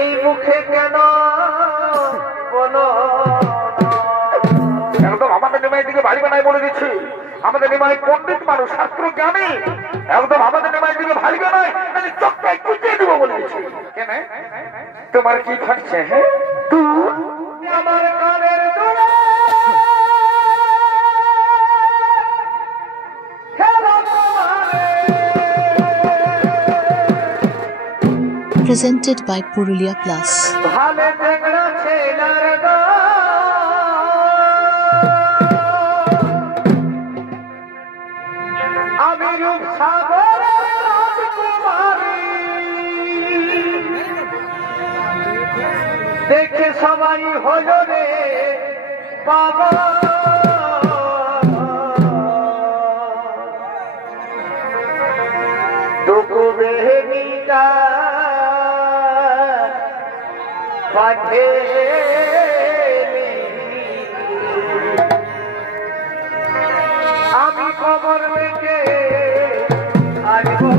এই মুখে কেন বলো একদম আমাদের নিমাই দিকে বাড়ি বানাই বলে দিচ্ছি। আমাদের নিমাই পণ্ডিত মানুষ, শাস্ত্র জ্ঞানী, একদম আমাদের নিমাই দিকে ভারী বানাই চোখটাই কুচিয়ে দিব বলে দিচ্ছি। কেন তোমার কি থাকছে? হ্যাঁ তুই আমার কানের দোলা presented by Purulia Plus. দেখে সবাই হলো রে বাবা দুঃখ বেহনিকা পাঠে আমি খবর মেকে আসবো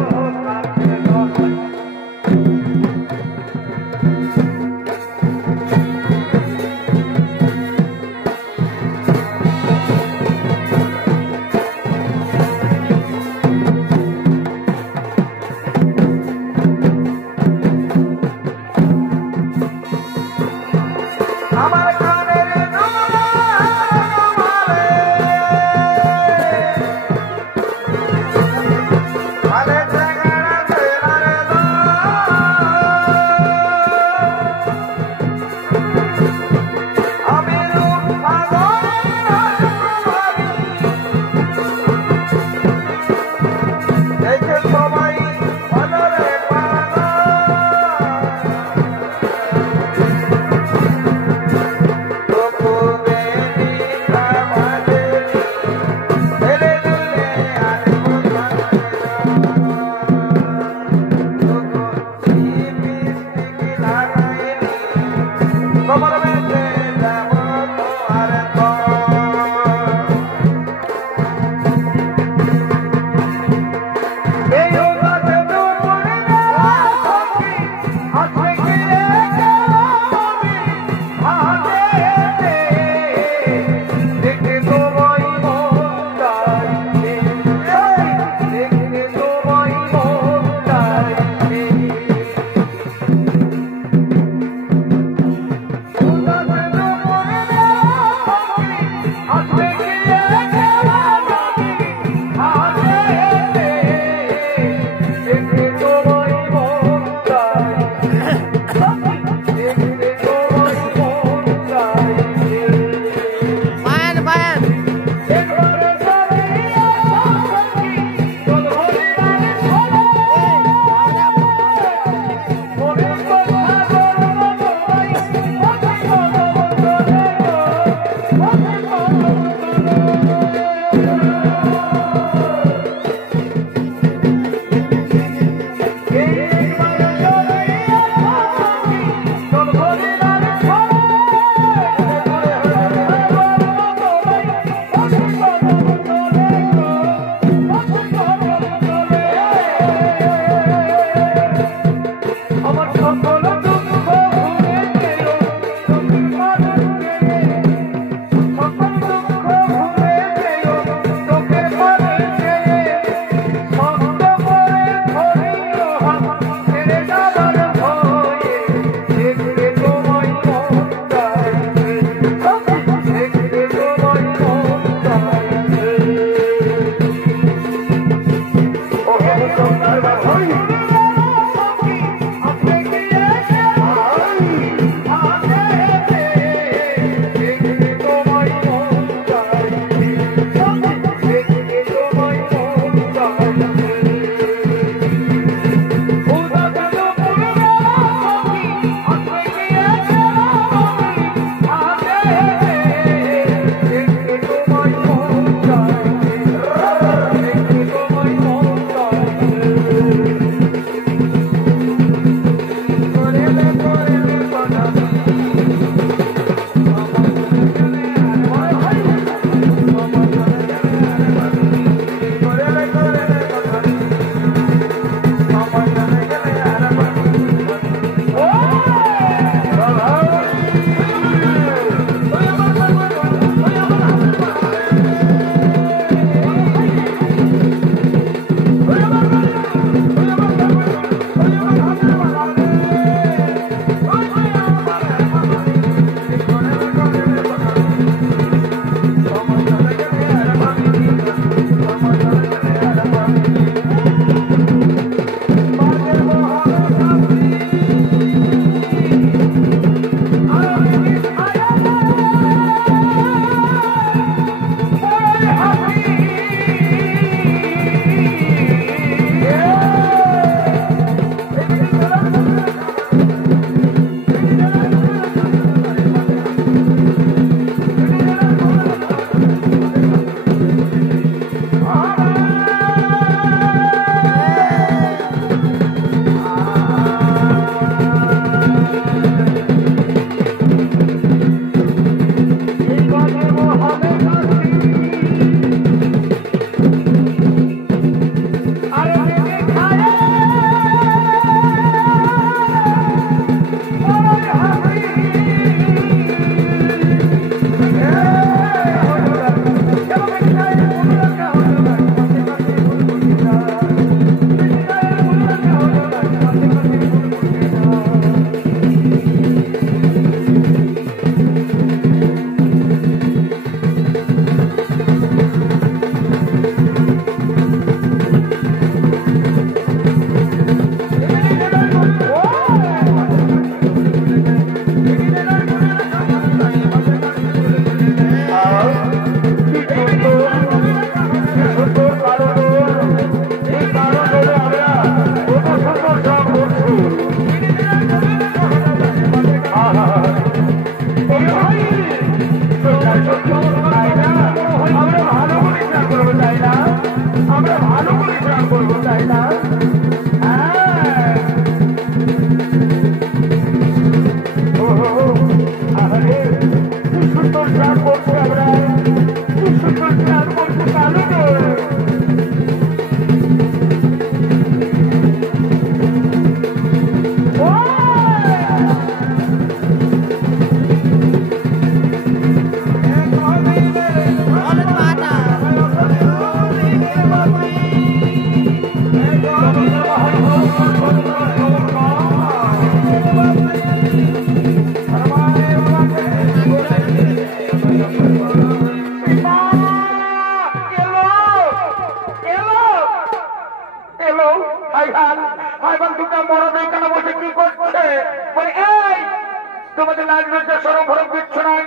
বলেছে সরম কিচ্ছু নাই,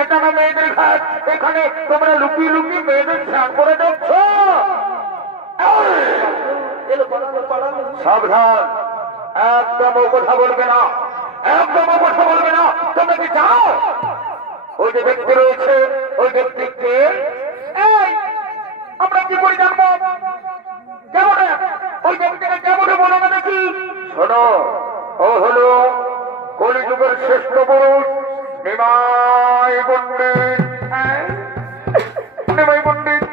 এটা না মেয়েদের ঘাট, এখানে তোমরা লুকিয়ে লুকিয়ে মেয়েদের স্নান করে যাচ্ছ। সাবধান, একদম ও কথা বলবে না, একদম ও কথা বলবে না। তোমরা কি চাও ওই যে ব্যক্তি রয়েছে ওই ব্যক্তিকে আমরা কি করে জানবো কেমন ওই ব্যক্তিকে কেমন বলো না দেখি? শোনো, ও হলো কলিযুগের শ্রেষ্ঠ পুরুষ নিমাই পণ্ডিত। নিমাই পণ্ডিত,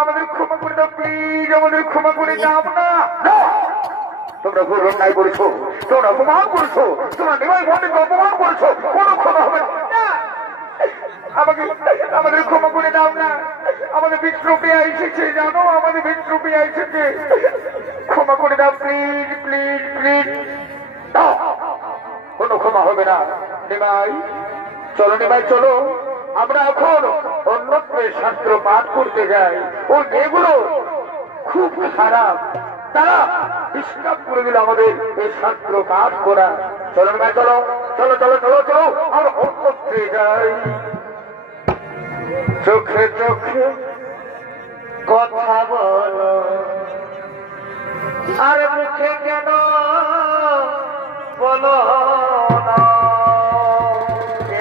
আমাদের ক্ষমা করে দাও প্লিজ, আমাদের ক্ষমা করে দাও না। তোমরা ভুল অন্যায় করেছো, তোমরা অপমান করেছো, তোমরা নিমাই পণ্ডিতকে অপমান করেছো, কোনো ক্ষমা হবে না। আমাদের ক্ষমা করে দাও না, আমাদের বিষ্ণুপ্রিয়া এসেছে, জানো আমাদের বিষ্ণুপ্রিয়া এসেছে, ক্ষমা করে দাও প্লিজ প্লিজ প্লিজ। কোনো ক্ষমা হবে না। নিমাই চলো, নিমাই চলো, আমরা এখন অন্যত্র শাস্ত্র পাঠ করতে যাই। ওই মেয়েগুলো খুব খারাপ, তারা ডিস্টার্ব করে দিল আমাদের এই শাস্ত্র পাঠ করা। চলো নিমাই চলো, চলো চলো চলো চলো, আমরা অন্যত্রে যাই। চোখে চোখে কথা বলো, আর মুখে কেন বলো না?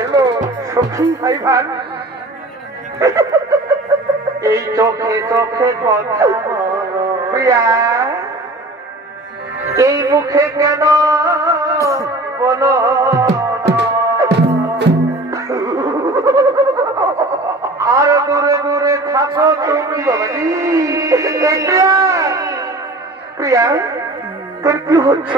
এলো সখী ভাই ভাই, এই চোখে চোখে কথা বলো প্রিয়া, এই মুখে কেন বলো না? আর দূরে দূরে থাকো তুমি। প্রিয়া তোর কি হচ্ছে?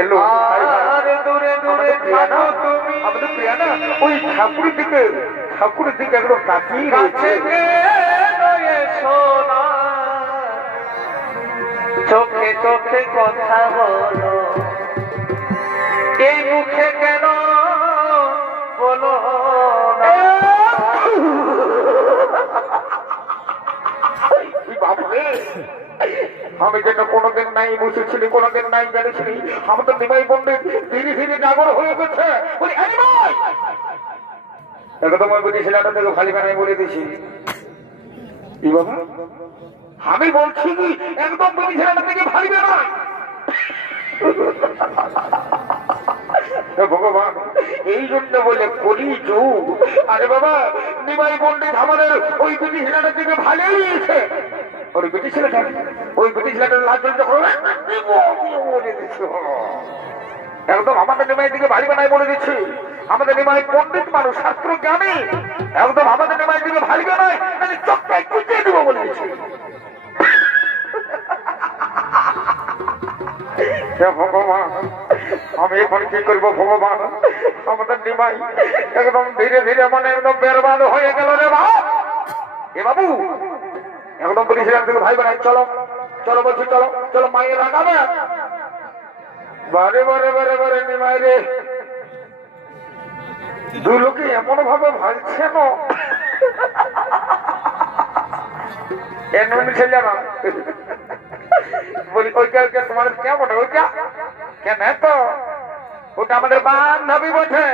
এলো আর দূরে দূরে থাকো তুমি। আমাদের প্রিয়া না ওই ঠাকুরের দিকে একদম তাকিয়ে রয়েছে। চোখে চোখে কথা বলো, এই মুখে কেন বলো না? আমি যেন কোনোদিন নাই বসেছিলি, কোনোদিন নাই জানিসনি, আমাদের নিমাই পণ্ডিত ধীরে ধীরে নাগর হয়ে গেছে। একদম ওই বুঝি ছেলেটা থেকে খালি বানাই বলে দিছি। কি বাবা আমি বলছি কি, একদম বুঝি ছেলেটা থেকে ভারী বানাই। ভগবান এই জন্য বলে কলি যুগ। আরে বাবা নিমাই পণ্ডিত আমাদের ওই বিটি ছেলেটার দিকে ভালোই দিয়েছে। ওই বিটি ছেলেটার লাজ বলে দিচ্ছে। একদম আমাদের নিমাই দিকে ভারী বানাই বলে দিচ্ছি। আমাদের নিমাই পণ্ডিত মানুষ, শাস্ত্র জ্ঞানী, একদম আমাদের নিমাই দিকে ভারী বানাই চোখটাই কুচিয়ে দিব বলে দিচ্ছি। ভগবান আমি এখন কি করবো ভগবান? আমাদের নিমাই একদম ধীরে ধীরে মানে একদম বেরবাদ হয়ে গেল রে বাবু। একদম বলেছিলাম থেকে ভাই বানাই, চলো চলো বলছি, চলো চলো মায়ের রাগাবে। বারে বারে বারে বারে নিমাই রে দুই লোকে এমন ভাবে ভালছে না, এমন ছেলে না বলি ওইটা তোমাদের কে বটে? ওইটা কেন তো ওটা আমাদের বান্ধবী বটে।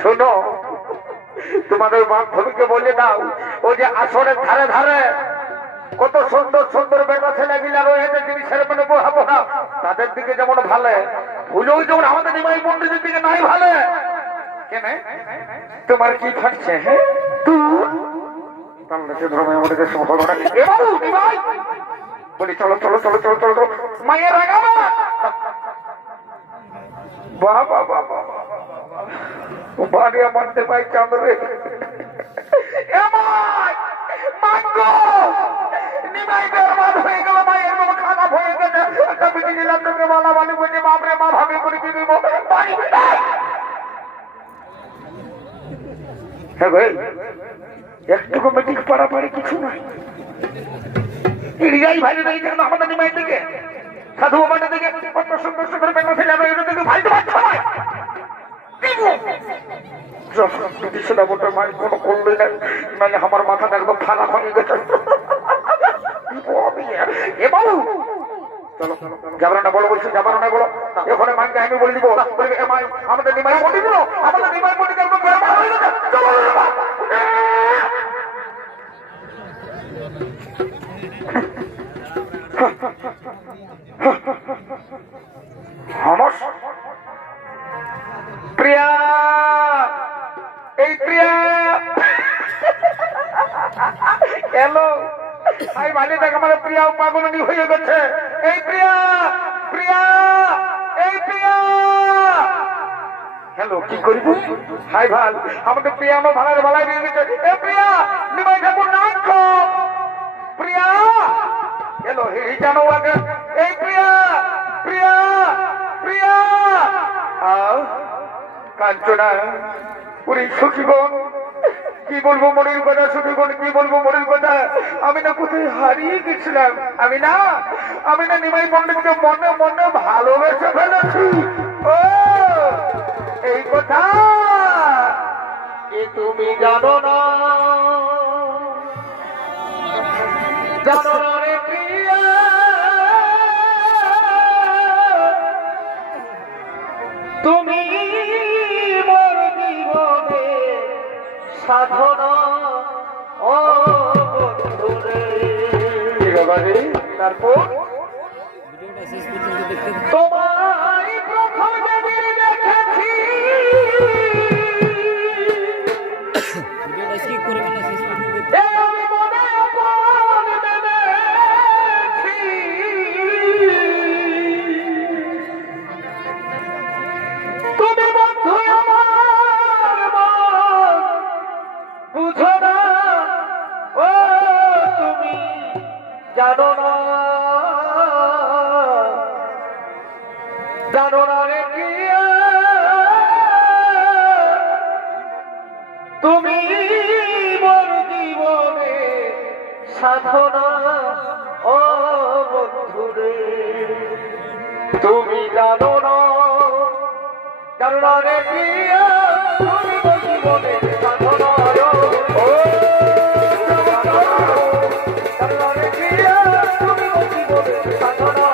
শোনো তোমাদের বান্ধবীকে বলে দাও ও যে আসরের ধারে ধারে কত সুন্দর সুন্দর বেটা ছেলে গিলা রয়েছে জিনিসের মানে বোঝাবো না, তাদের দিকে যেমন ভালো ভুলেও যেমন আমাদের নিমাই পণ্ডিতের দিকে নাই ভালো। কেন তোমার কি থাকছে? হ্যাঁ বলি চলো চলো চলো চলো চলো চলো মায়ের রাগাবা। বাবা বাবা বাড়িয়া মানতে পাই চাঁদ রে। নিমাই বেরবাদ হয়ে গেল, মায়ের বাবা খারাপ হয়ে গেছে। একটা বিটি দিলাম তোকে মালা বালি বলছে বাপরে মা ভাবে করে কি দিব। হ্যাঁ ভাই একটুকু মেটিক পাড়াপাড়ি কিছু নাই। ইড়িয়াই ভাই নেই কেন আমাদের নিমাই দিকে, সাধু বাবাটা দিকে কত সুন্দর সুন্দর বেটা ছেলে দিকে ভাই তো পাচ্ছ না। কোনো করলে নাই, আমার মাথাটা একদম খারাপ হয়ে গেছে। এ বাবু আমি বলে দিব আমাদের নিমাই পন্ডিত দিল আমাদের নিমাই পন্ডিত একদম প্রিয়া এই প্রিয়া হ্যালো ভাই ভালো দেখ আমার প্রিয়া পাগলনি হয়ে গেছে এই প্রিয়া প্রিয়া এই প্রিয়া হ্যালো কি করবো হাই ভাল আমাদের প্রিয়া আমার ভাড়ার ভাড়ায় দিয়ে গেছে এ প্রিয়া নিমাই ঠাকুর নাচ প্রিয়া হ্যালো এই জানো আগে এই প্রিয়া প্রিয়া প্রিয়া কাঞ্চনা ওরে সখীগণ কি বলবো মনের কথা সখীগণ কি বলবো মনের কথা আমি না কোথায় হারিয়ে গেছিলাম আমি না নিমাই পণ্ডিতকে মনে মনে ভালোবেসে ফেলেছি ও এই কথা এ তুমি জানো না জানো না রে প্রিয়া তুমি মোর জীবনে সাধনা ও বন্ধুরে তারপর তোমায় প্রথম যেদিন দেখেছি আমি মনে আপন ভেবেছি তুমি বন্ধু আমার মন বুঝো না ও তুমি জানো না রে প্রিয়া তুমি মোর জীবনে সাধনা ও বন্ধুরে তুমি জানো না রে প্রিয়া তুমি মোর জীবনে সাধনা ও রে প্রিয়া তুমি মোর জীবনে সাধনা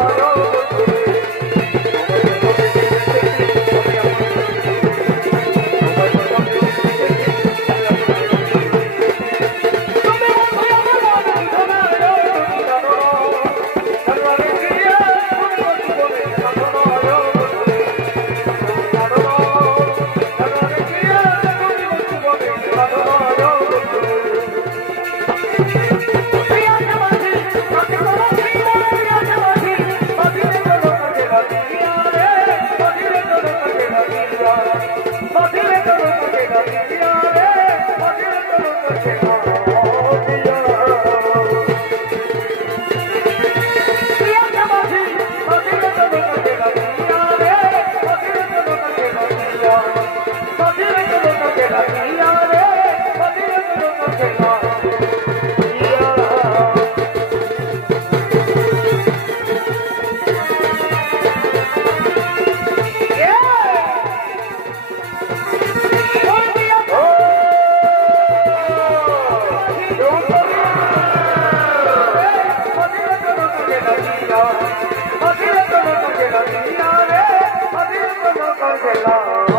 Adil ko no kage